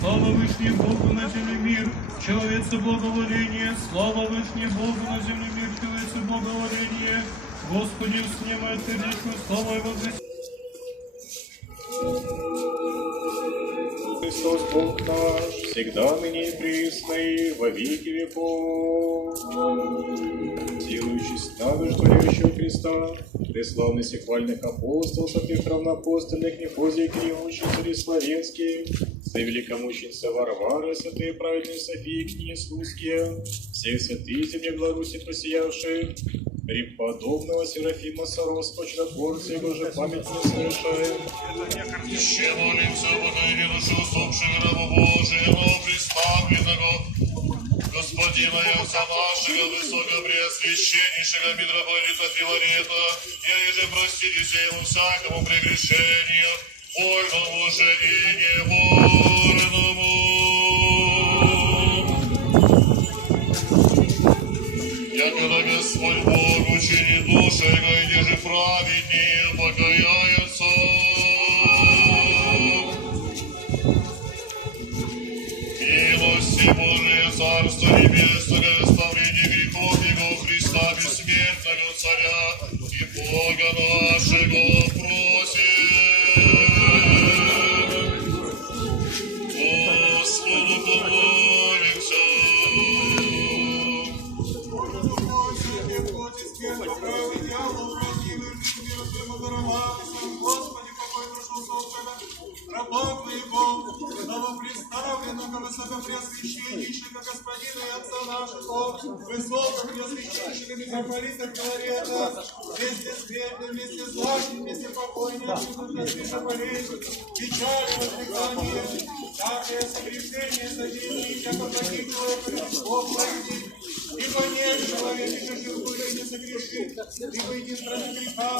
Слава Вышний Богу на земле мир, человеце благоволение, слава Вышний Богу на земле мир, человеце благоволение, Господи, снимай сердечную славу и возвестие. Христос Бог наш, всегда ныне и присно и во веки веков. Делающий славы творящего Христа, ты славный сихвальных апостол, святых равноапостольных, Никозий, Кириучий, цари славянские, ты великомученица Варвара, святые праведные Софии, книги слузские, все святые земли Беларуси посиявшие, преподобного Серафима Саровского, чудотворца, его же память не совершаем. Еще молимся, Богояве душу усопшего раба Божьего, представленного Господина и Отца нашего, Высокопреосвященнейшего митрополита Филарета, и еже проститесь ему всякому прегрешению, вольному же и невольному. Якогда Господь Бог учинит душе его, и неже праведнее покаяются. Милости Божие, Царство Небесное, исправление грехов Его, Христа бессмертного Царя и Бога нашего просим. Господу помолимся. Господи, покой душу усопшего раба Твоего, новоприставленного высокопреосвященнейшего Господина и Отца нашего, высокопреосвященнейшего митрополита Филарета, вместе с бедным, вместе с нашим, вместе покойником, вместе с болезнью, печалью, отреканием, всякое согрешение содеяние, как от таких человеков, Бог простит, ибо нет человека, что живую не согрешит, ибо единственный греха,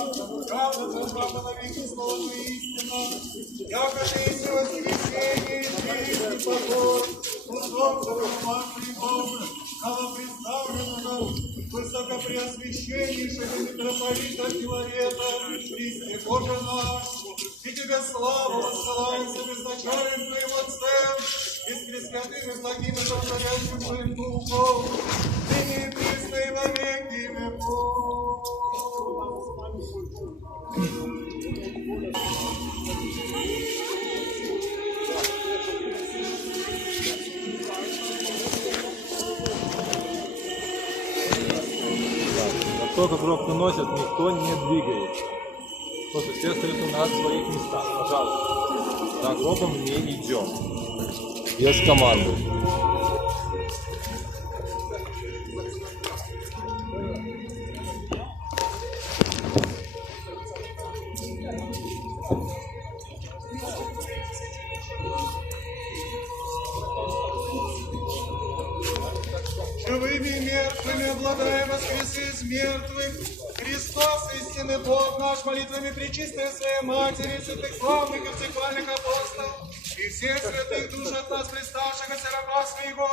правда Твоя на веки слово истина, яко Ты есть воскресенье, Ты покой, усопшего Христом, новоприставленного высокопреосвященнейшего митрополита Филарета, Христе Боже наш, и Тебе славу воссылается безначалием Твоим Отцем, и с пресвятым и благим и творящим Твоим Духом, ныне и присно и во веки веков. Кто гробку носит, никто не двигается. Просто все остаются на своих местах, пожалуйста. За гробом не идем. Без команды. Живыми и мертвыми, обладая воскресы из мертвых, Христос, истинный Бог наш, молитвами пречистой Своей Матери, святых славных и всехвальных апостолов, и всех святых душ от нас приставших от раба Своего,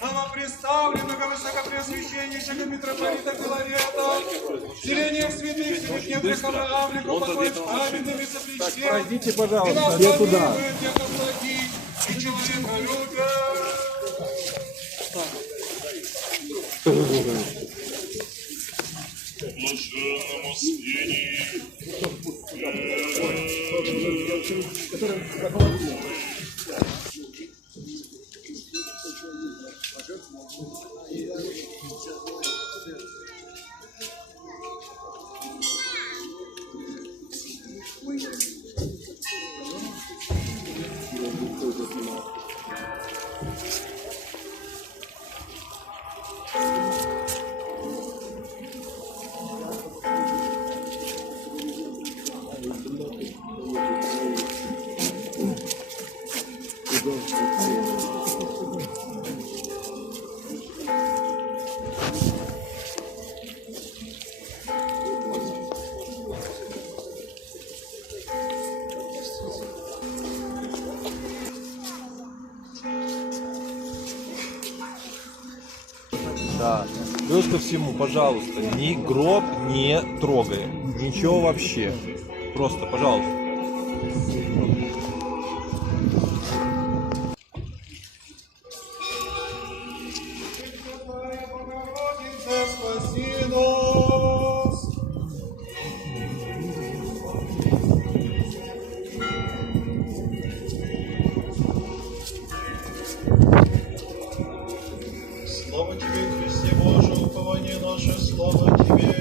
новоприставленного высокопреосвященнейшего митрополита Филарета, селением святых, всевышних греховравников, покоев праведными сопричтем, Пройдите, пожалуйста, я туда. И человека любят. Блаженному спении. Да. Плюс ко всему, пожалуйста, ни гроб не трогай. Ничего вообще. Просто, пожалуйста. Пресвятая Богородица, спаси нас! Слава Тебе, Христе Боже, упование наше, слава Тебе.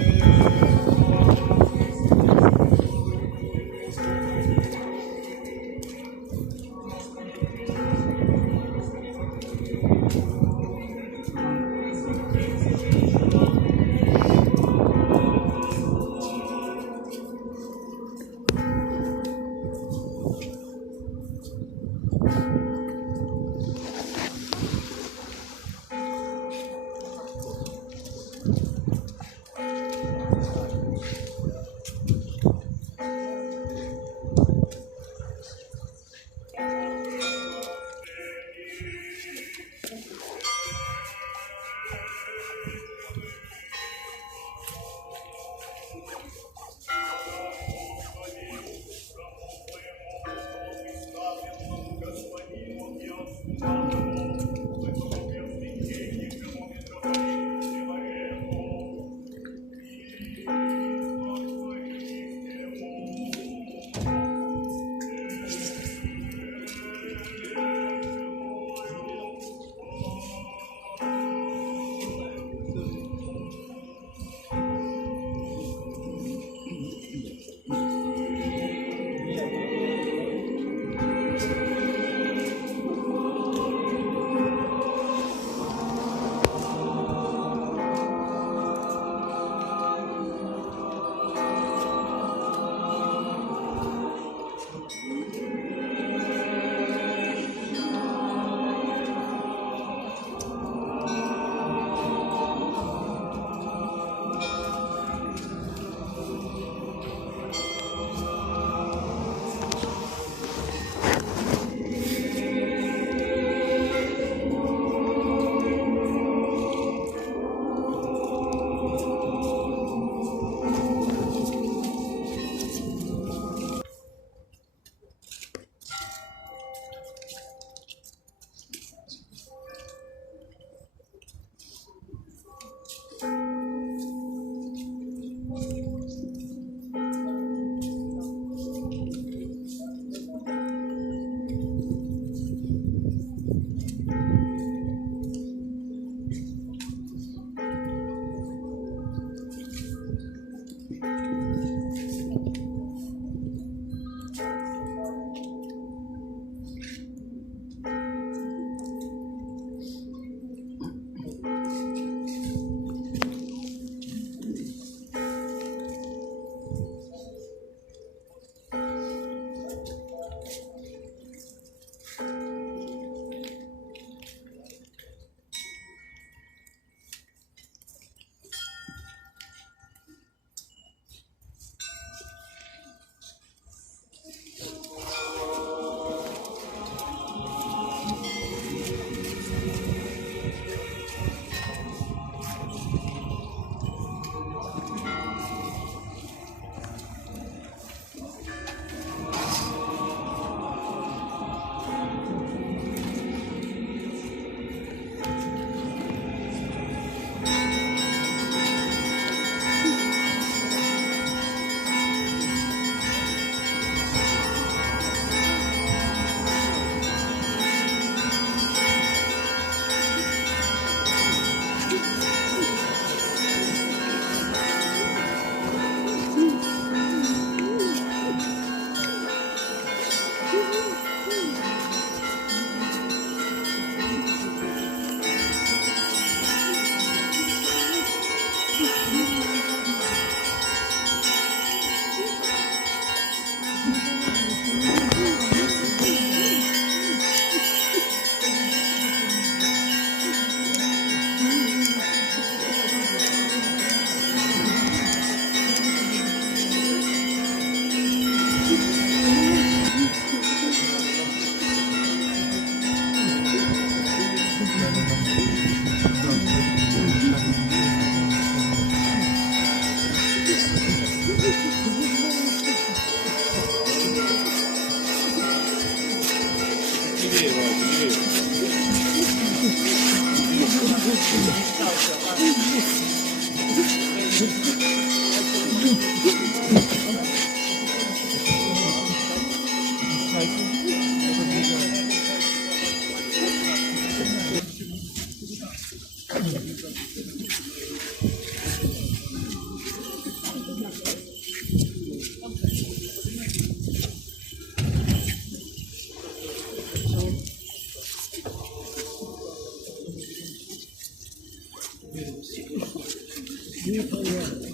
Не понятно.